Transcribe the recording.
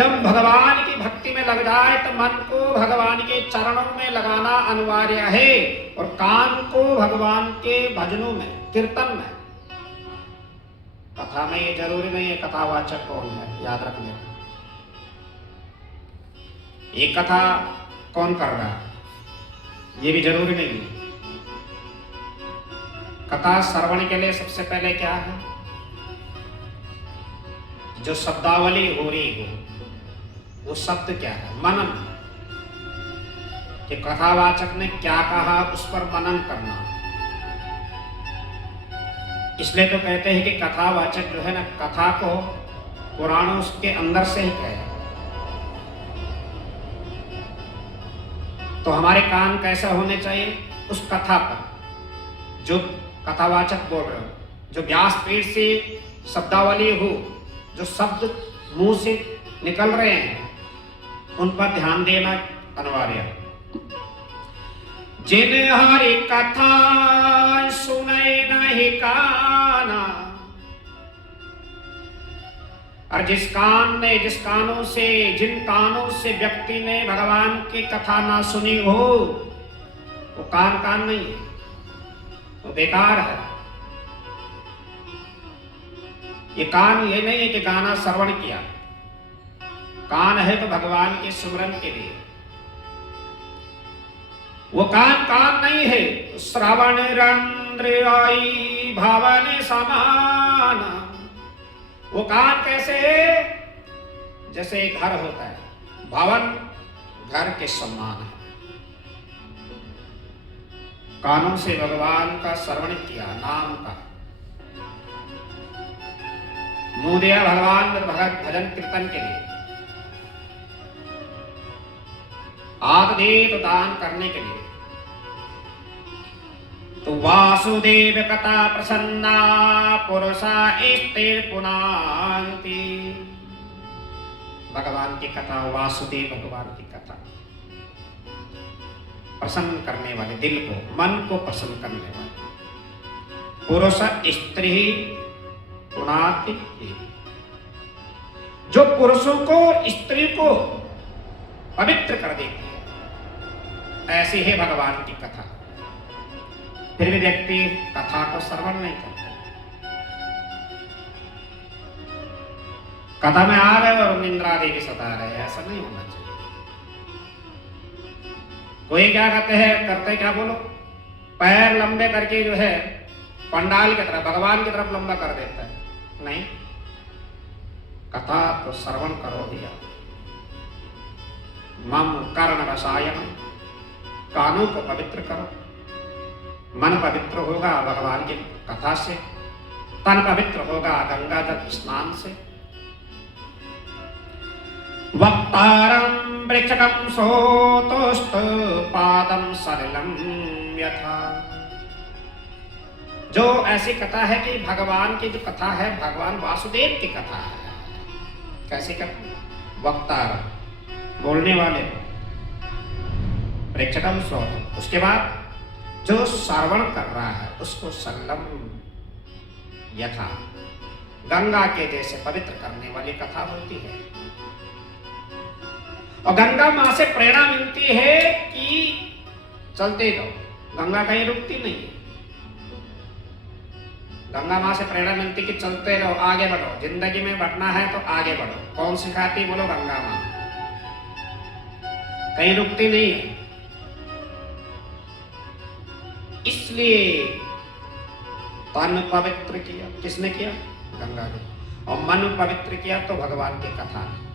जब भगवान की भक्ति में लग जाए तो मन को भगवान के चरणों में लगाना अनिवार्य है, और कान को भगवान के भजनों में, कीर्तन में। कथा में ये जरूरी नहीं है कथावाचक कौन है, याद रखने। ये कथा कौन कर रहा है ये भी जरूरी नहीं है। कथा श्रवण के लिए सबसे पहले क्या है, जो शब्दावली हो रही हो वो शब्द क्या है, मनन, कि कथावाचक ने क्या कहा उस पर मनन करना। इसलिए तो कहते हैं कि कथावाचक जो है ना, कथा को पुराणों के अंदर से ही कहे। तो हमारे कान कैसे होने चाहिए, उस कथा पर जो कथावाचक बोल रहे हो, जो व्यासपीठ से शब्दावली हो, जो शब्द मुंह से निकल रहे हैं उन पर ध्यान देना अनिवार्य। जिन हरि कथा सुने नहीं काना, और जिन कानों से, जिन कानों से व्यक्ति ने भगवान की कथा ना सुनी हो, वो कान नहीं है, वो बेकार है। ये कान ये नहीं है कि गाना श्रवण किया, कान है तो भगवान के सुमरन के लिए। वो कान नहीं है। श्रवण रंध्र आई भावन समान, वो कान कैसे है, जैसे एक घर होता है, भवन घर के समान है। कानों से भगवान का श्रवण किया, नाम का मुंह दिया भगवान भगत भजन कीर्तन के लिए, आग दे तो दान करने के लिए। तो वासुदेव कथा प्रसन्ना पुरुषा स्थिर पुनांति, भगवान की कथा, वासुदेव भगवान की कथा प्रसन्न करने वाले, दिल को, मन को प्रसन्न करने वाले। पुरुष स्त्री पुनाति, जो पुरुषों को स्त्री को पवित्र कर देती है, ऐसी है भगवान की कथा। फिर भी व्यक्ति कथा को श्रवण नहीं करता, कथा में आ गए और निंद्रा देवी सता रहे, ऐसा नहीं होना चाहिए। कोई क्या करते क्या बोलो, पैर लंबे करके जो है पंडाल की तरफ, भगवान की तरफ लंबा कर देता है। नहीं, कथा तो श्रवण करो भैया। मम कर्ण रसायन, कानों को पवित्र करो। मन पवित्र होगा भगवान की कथा से, तन पवित्र होगा गंगा जल स्नान से। वक्तारं वृक्षकं सोतोस्त पादं सलिलं यथा, जो ऐसी कथा है कि भगवान की जो कथा है, भगवान वासुदेव की कथा है। कैसी कथा, वक्तार बोलने वाले, प्रेक्षकम सोत, उसके बाद जो श्रवण कर रहा है उसको सल्लम यथा, गंगा के जैसे पवित्र करने वाली कथा होती है। और गंगा मां से प्रेरणा मिलती है कि चलते जाओ, गंगा कहीं रुकती नहीं है। गंगा मां से प्रेरणा मिलती कि चलते रहो, आगे बढ़ो, जिंदगी में बढ़ना है तो आगे बढ़ो। कौन सिखाती, बोलो गंगा मां, कहीं रुकती नहीं है। इसलिए तन पवित्र किया, किसने किया, गंगा ने, और मन पवित्र किया तो भगवान की कथा ने।